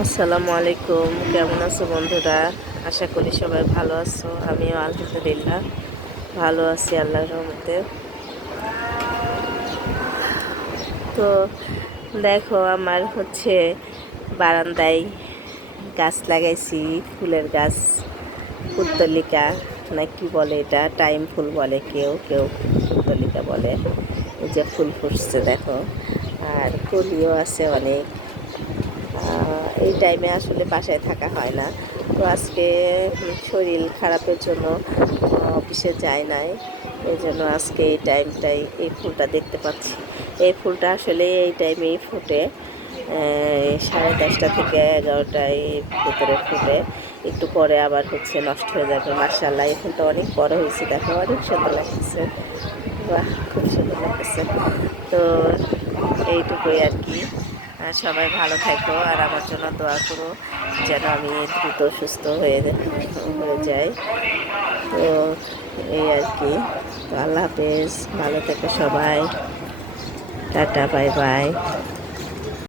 আসসালামু আলাইকুম, কেমন আছো বন্ধুরা? আশা করি সবাই ভালো আছো। আমিও আলহামদুলিল্লাহ ভালো আছি আল্লাহর রহমতে। তো দেখো, আমার বারান্দায় গাছ লাগাইছি, ফুলের গাছ। পুত্তলিকা না কি বলে, এটা টাইম ফুল বলে, কেউ কেউ পুত্তলিকা বলে। এই যে ফুল ফুটছে দেখো, আর কলিও আছে অনেক। এই টাইমে আসলে বাসায় থাকা হয় না। তো আজকে শরীর খারাপের জন্য অফিসে যায় নাই। এই জন্য আজকে এই টাইমটাই এই ফুলটা দেখতে পাচ্ছি। এই ফুলটা আসলে এই টাইমেই ফুটে, 10:30 থেকে 11টায় ভিতরে ফুটে। একটু পরে আবার নষ্ট হয়ে যাবে। মাশাআল্লাহ, এই ফুলটা অনেক বড় হয়েছে দেখো, অনেক সুন্দর লাগতেছে। বাহ, খুব সুন্দর লাগতেছে। তো এইটুকুই আর কি। সবাই ভালো থাকো আর আমার জন্য দোয়া করো যেন আমি দ্রুত সুস্থ হয়ে যাই। তো এই আর কি। তো আল্লাহ হাফেজ, ভালো থেকো সবাই। Tata, bye bye.